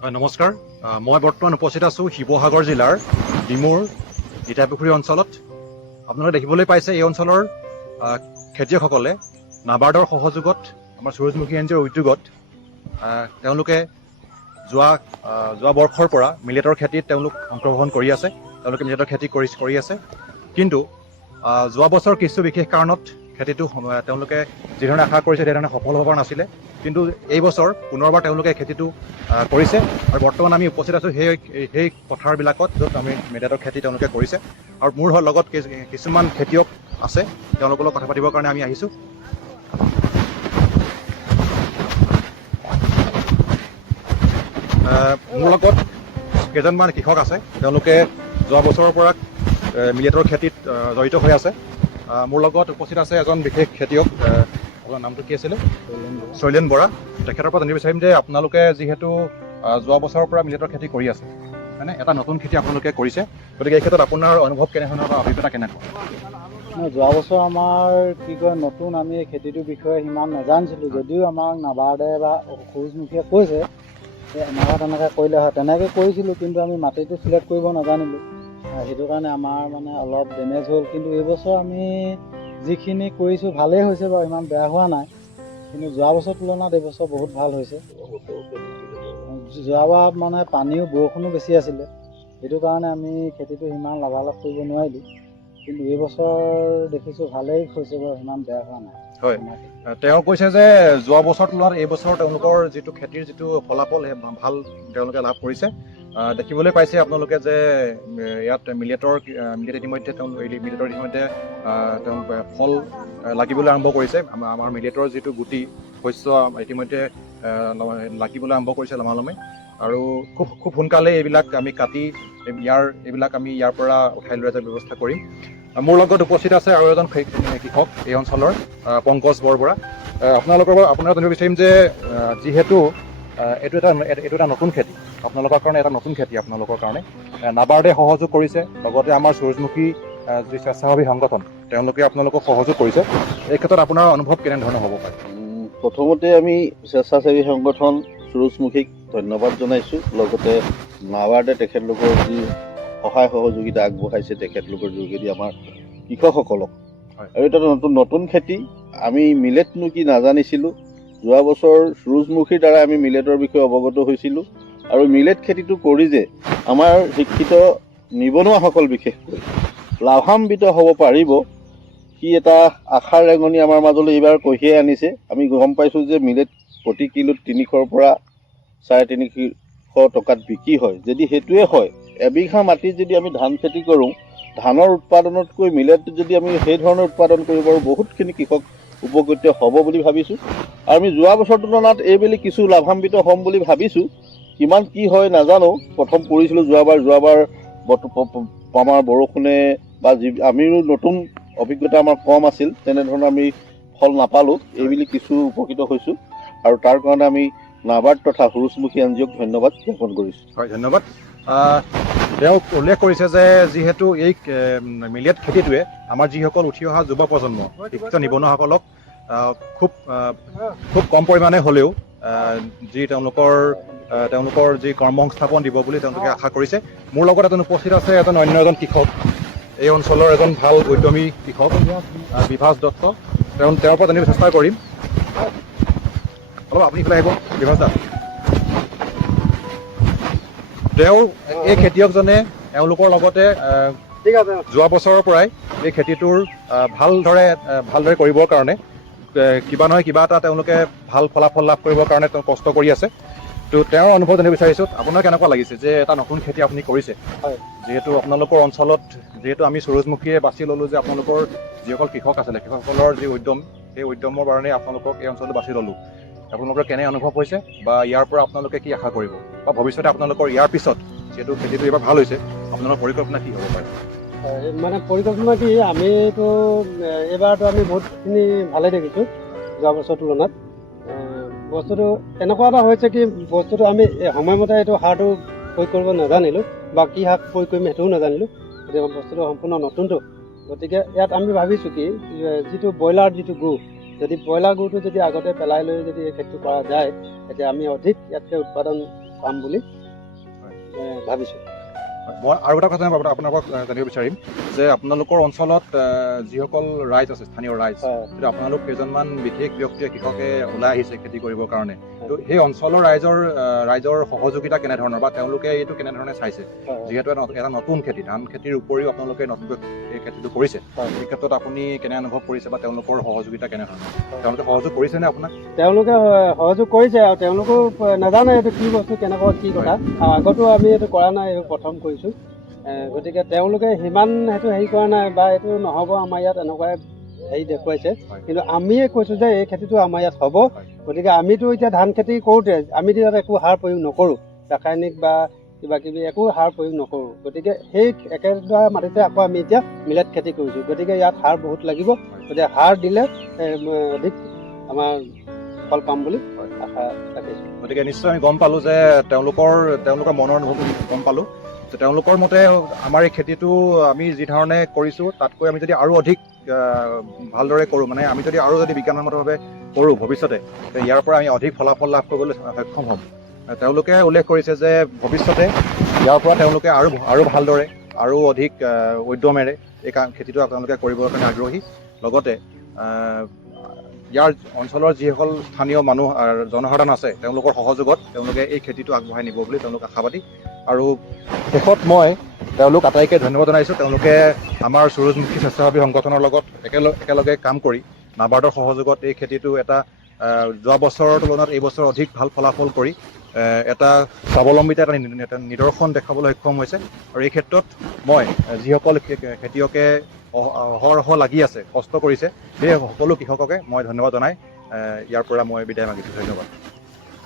নমস্কাৰ। মই বৰ্তমান উপস্থিত আছোঁ শিৱসাগৰ জিলাৰ ডিমুৰ ইটাপুখুৰী অঞ্চলত। আপোনালোকে দেখিবলৈ পাইছে এই অঞ্চলৰ খেতিয়কসকলে নাবাৰ্ডৰ সহযোগত আমাৰ সূৰুযমুখী এনজিঅ'ৰ উদ্যোগত তেওঁলোকে যোৱা বৰ্ষৰ পৰা মিলেটৰ খেতিত তেওঁলোক অংশগ্ৰহণ কৰি আছে। তেওঁলোকে মিলেটৰ খেতি কৰি আছে, কিন্তু যোৱা বছৰ কিছু বিশেষ কাৰণত খেতিটো তেওঁলোকে যিধৰণে আশা কৰিছে সেইধৰণে সফল হ'ব পৰা নাছিলে। কিন্তু এই বছৰ পুনৰবাৰ তেওঁলোকে খেতিটো কৰিছে আৰু বৰ্তমান আমি উপস্থিত আছোঁ সেই পথাৰবিলাকত য'ত আমি মিলেটৰ খেতি তেওঁলোকে কৰিছে। আৰু মোৰ লগত কিছুমান খেতিয়ক আছে, তেওঁলোকৰ লগত কথা পাতিবৰ কাৰণে আমি আহিছোঁ। মোৰ লগত কেইজনমান কৃষক আছে, তেওঁলোকে যোৱা বছৰৰ পৰা মিলেটৰ খেতিত জড়িত হৈ আছে। মোৰ লগত উপস্থিত আছে এজন বিশেষ খেতিয়ক, আপোনাৰ নামটো কি আছিলে? শৈলেন বৰা। তেখেতৰ পৰা জানিব বিচাৰিম যে আপোনালোকে যিহেতু যোৱা বছৰৰ পৰা মিলেটৰ খেতি কৰি আছে, মানে এটা নতুন খেতি আপোনালোকে কৰিছে, গতিকে এই ক্ষেত্ৰত আপোনাৰ অনুভৱ কেনেধৰণৰ বা অভিজ্ঞতা কেনেকুৱা? যোৱা বছৰ আমাৰ নতুন আমি এই খেতিটোৰ বিষয়ে সিমান নাজানিছিলোঁ, যদিও আমাক নাবাৰ্ডে বা সূৰুযমুখীয়ে কৈছে যে এনেকৈ কৰিলে হয়, তেনেকৈ কৰিছিলোঁ, কিন্তু আমি মাটিটো চিলেক্ট কৰিব নাজানিলোঁ। সেইটো কাৰণে আমাৰ মানে অলপ ডেমেজ হ'ল। কিন্তু এইবছৰ আমি যিখিনি কৰিছোঁ ভালেই হৈছে বাৰু, ইমান বেয়া হোৱা নাই। কিন্তু যোৱা বছৰৰ তুলনাত এইবছৰ বহুত ভাল হৈছে। যোৱাবাৰ মানে পানীও বৰষুণো বেছি আছিলে, সেইটো কাৰণে আমি খেতিটো সিমান লাভালাভ কৰিব নোৱাৰিলোঁ। কিন্তু এইবছৰ দেখিছোঁ ভালেই হৈছে বাৰু, সিমান বেয়া হোৱা নাই। হয়, তেওঁ কৈছে যে যোৱা বছৰৰ তুলনাত এই বছৰ তেওঁলোকৰ যিটো খেতিৰ যিটো ফলাফল সেই ভাল তেওঁলোকে লাভ কৰিছে। দেখিবলৈ পাইছে আপোনালোকে যে ইয়াত মিলেট ইতিমধ্যে তেওঁ ফল লাগিবলৈ আৰম্ভ কৰিছে। আমাৰ মিলেটৰ যিটো গুটি শস্য ইতিমধ্যে লাগিবলৈ আৰম্ভ কৰিছে লমালমে, আৰু খুব সোনকালে এইবিলাক আমি কাটি আমি ইয়াৰ পৰা উঠাই লৈ যোৱাৰ ব্যৱস্থা কৰিম। মোৰ লগত উপস্থিত আছে আৰু এজন কৃষক এই অঞ্চলৰ, পংকজ বৰবৰা। আপোনাক জানিব বিচাৰিম যে যিহেতু এইটো এটা নতুন খেতি আপোনালোকৰ কাৰণে, এটা নতুন খেতি আপোনালোকৰ কাৰণে, নাবাৰ্ডে সহযোগ কৰিছে, লগতে আমাৰ সূৰুযমুখী যি স্বেচ্ছাসেৱী সংগঠন তেওঁলোকে আপোনালোকক সহযোগ কৰিছে। এই ক্ষেত্ৰত আপোনাৰ অনুভৱ কেনেধৰণৰ হ'ব পাৰে? প্ৰথমতে আমি স্বেচ্ছাসেৱী সংগঠন সূৰুযমুখীক ধন্যবাদ জনাইছোঁ। লগতে নাবাৰ্ডে তেখেতলোকৰ যি সহায় সহযোগিতা আগবঢ়াইছে তেখেতলোকৰ যোগেদি আমাৰ কৃষকসকলক। আৰু এটা নতুন খেতি, আমি মিলেটনো কি নাজানিছিলোঁ। যোৱা বছৰ সূৰুযমুখীৰ দ্বাৰা আমি মিলেটৰ বিষয়ে অৱগত হৈছিলোঁ, আৰু মিলেট খেতিটো কৰি যে আমাৰ শিক্ষিত নিবনুৱাসকল বিশেষকৈ লাভান্বিত হ'ব পাৰিব, সি এটা আশাৰ ৰেঙনি আমাৰ মাজলৈ এইবাৰ কঢ়িয়াই আনিছে। আমি গম পাইছোঁ যে মিলেট প্ৰতি কিলোত 300ৰ পৰা 350 টকাত বিক্ৰী হয়। যদি সেইটোৱে হয়, এবিঘা মাটিত যদি আমি ধান খেতি কৰোঁ, ধানৰ উৎপাদনতকৈ মিলেট যদি আমি সেই ধৰণৰ উৎপাদন কৰিব পাৰোঁ, বহুতখিনি কৃষক উপকৃত হ'ব বুলি ভাবিছোঁ। আৰু আমি যোৱা বছৰ তুলনাত এইবেলি কিছু লাভান্বিত হ'ম বুলি ভাবিছোঁ। কিমান কি হয় নাজানো। প্ৰথম কৰিছিলোঁ যোৱাবাৰ আমাৰ বৰষুণে বা আমিও নতুন অভিজ্ঞতা আমাৰ কম আছিল, তেনেধৰণৰ আমি ফল নাপালোঁ। এইবেলি কিছু উপকৃত হৈছোঁ, আৰু তাৰ কাৰণে আমি নাবাৰ্ড তথা সূৰুযমুখী এনজিঅ'ক ধন্যবাদ জ্ঞাপন কৰিছোঁ। হয়, ধন্যবাদ। তেওঁ উল্লেখ কৰিছে যে যিহেতু এই মিলেট খেতিটোৱে আমাৰ যিসকল উঠি অহা যুৱ প্ৰজন্ম, শিক্ষিত নিবনুৱাসকলক খুব কম পৰিমাণে হ'লেও যি তেওঁলোকৰ যি কৰ্মসংস্থাপন দিব বুলি তেওঁলোকে আশা কৰিছে। মোৰ লগত উপস্থিত আছে অন্য এজন কৃষক, এই অঞ্চলৰ এজন ভাল উদ্যমী কৃষক, বিভাস দত্ত। তেওঁৰ পৰা জানিব চেষ্টা কৰিম। অলপ আপুনি এইফালে আহিব, বিভাস দা। এই খেতিয়কজনে এওঁলোকৰ লগতে যোৱা বছৰৰ পৰাই এই খেতিটোৰ ভালদৰে কৰিবৰ কাৰণে কিবা নহয় কিবা এটা তেওঁলোকে ভাল ফলাফল লাভ কৰিবৰ কাৰণে তেওঁ কষ্ট কৰি আছে। তো তেওঁৰ অনুভৱ জানিব বিচাৰিছোঁ, আপোনাৰ কেনেকুৱা লাগিছে যে এটা নতুন খেতি আপুনি কৰিছে? হয়, যিহেতু আপোনালোকৰ অঞ্চলত, যিহেতু আমি সূৰুযমুখীয়ে বাছি ল'লোঁ যে আপোনালোকৰ যিসকল কৃষক আছিলে, কৃষকসকলৰ যি উদ্যম, সেই উদ্যমৰ কাৰণে আপোনালোকক এই অঞ্চলটো বাছি ল'লোঁ। আপোনালোকৰ কেনে অনুভৱ হৈছে, বা ইয়াৰ পৰা আপোনালোকে কি আশা কৰিব, বা ভৱিষ্যতে আপোনালোকৰ ইয়াৰ পিছত যিহেতু খেতিটো এইবাৰ ভাল হৈছে, আপোনালোকৰ পৰিকল্পনা কি হ'ব পাৰে? মানে পৰিকল্পনা কি, আমিতো এইবাৰতো আমি বহুতখিনি ভালে দেখিছোঁ যোৱা বছৰৰ তুলনাত। বস্তুটো এনেকুৱা এটা হৈছে কি, বস্তুটো আমি সময়মতে এইটো সাৰটো প্ৰয়োগ কৰিব নাজানিলোঁ, বা কি সাৰ প্ৰয়োগ কৰিম সেইটোও নাজানিলোঁ। গতিকে বস্তুটো সম্পূৰ্ণ নতুনটো, গতিকে ইয়াত আমি ভাবিছোঁ কি, যিটো ব্ৰইলাৰ যিটো গু, যদি ব্ৰইলাৰ গুটো যদি আগতে পেলাই লৈ যদি এই খেতিটো কৰা যায়, তেতিয়া আমি অধিক ইয়াতকৈ উৎপাদন পাম বুলি হয়। ভাবিছোঁ। মই আৰু এটা কথা আপোনালোকক জানিব বিচাৰিম যে আপোনালোকৰ অঞ্চলত যিসকল ৰাইজ আছে, স্থানীয় ৰাইজ, হয়। যদি আপোনালোক কেইজনমান বিশেষ ব্যক্তিয়ে কৃষকে ওলাই আহিছে খেতি কৰিবৰ কাৰণে, হয়। তো সেই অঞ্চলৰ ৰাইজৰ সহযোগিতা কেনেধৰণৰ বা তেওঁলোকে এইটো কেনেধৰণে চাইছে? হয়। যিহেতু এটা নতুন খেতি, ধান খেতিৰ উপৰিও আপোনালোকে নতুনকৈ এই খেতিটো কৰিছে, হয়। এই ক্ষেত্ৰত আপুনি কেনে অনুভৱ কৰিছে বা তেওঁলোকৰ সহযোগিতা কেনেধৰণৰ? হয়। তেওঁলোকে সহযোগ কৰিছেনে আপোনাক? তেওঁলোকে সহযোগ কৰিছে আৰু তেওঁলোকেও নাজানে এইটো কি বস্তু, কেনেকুৱা কি কথা, আৰু আগতো আমি এইটো কৰা নাই, এইটো প্ৰথম কৰিছোঁ। গতিকে তেওঁলোকে সিমান সেইটো হেৰি কৰা নাই বা এইটো নহ'ব আমাৰ ইয়াত এনেকুৱাই হেৰি দেখুৱাইছে, হয়। কিন্তু আমিয়ে কৈছোঁ যে এই খেতিটো আমাৰ ইয়াত হ'ব। হয়। গতিকে আমিতো এতিয়া ধান খেতি কৰোঁতে আমি ইয়াত একো সাৰ প্ৰয়োগ নকৰোঁ, ৰাসায়নিক বা কিবা কিবি একো সাৰ প্ৰয়োগ নকৰোঁ। গতিকে সেই একেডৰা মাটিতে আকৌ আমি এতিয়া মিলেট খেতি কৰিছোঁ। গতিকে ইয়াত সাৰ বহুত লাগিব, গতিকে সাৰ দিলে অধিক আমাৰ ফল পাম বুলি আশা ৰাখিছোঁ। গতিকে নিশ্চয় আমি গম পালোঁ যে তেওঁলোকৰ মনৰ অনুভৱটো গম পালোঁ যে তেওঁলোকৰ মতে আমাৰ এই খেতিটো আমি যি ধৰণে কৰিছোঁ তাতকৈ আমি যদি আৰু অধিক ভালদৰে কৰোঁ, মানে আমি যদি আৰু যদি বিজ্ঞানসন্মতভাৱে কৰোঁ ভৱিষ্যতে, ইয়াৰ পৰা আমি অধিক ফলাফল লাভ কৰিবলৈ সক্ষম হ'ম। তেওঁলোকে উল্লেখ কৰিছে যে ভৱিষ্যতে ইয়াৰ পৰা তেওঁলোকে আৰু ভালদৰে আৰু অধিক উদ্যমেৰে এই খেতিটো তেওঁলোকে কৰিবৰ কাৰণে আগ্ৰহী। লগতে ইয়াৰ অঞ্চলৰ যিসকল স্থানীয় মানুহ জনসাধাৰণ আছে তেওঁলোকৰ সহযোগত তেওঁলোকে এই খেতিটো আগবঢ়াই নিব বুলি তেওঁলোক আশাবাদী। আৰু শেষত মই তেওঁলোক আটাইকে ধন্যবাদ জনাইছোঁ। তেওঁলোকে আমাৰ সূৰুযমুখী স্বেচ্ছাসেৱী সংগঠনৰ লগত একেলগে কাম কৰি নাবাৰ্ডৰ সহযোগত এই খেতিটো এটা যোৱা বছৰৰ তুলনাত এই বছৰ অধিক ভাল ফলাফল কৰি এটা স্বাৱলম্বিতা এটা নিদৰ্শন দেখাবলৈ সক্ষম হৈছে। আৰু এই ক্ষেত্ৰত মই যিসকল খেতিয়কে অহৰহ লাগি আছে, কষ্ট কৰিছে, সেই সকলো কৃষককে মই ধন্যবাদ জনাই ইয়াৰ পৰা মই বিদায় মাগিছোঁ। ধন্যবাদ।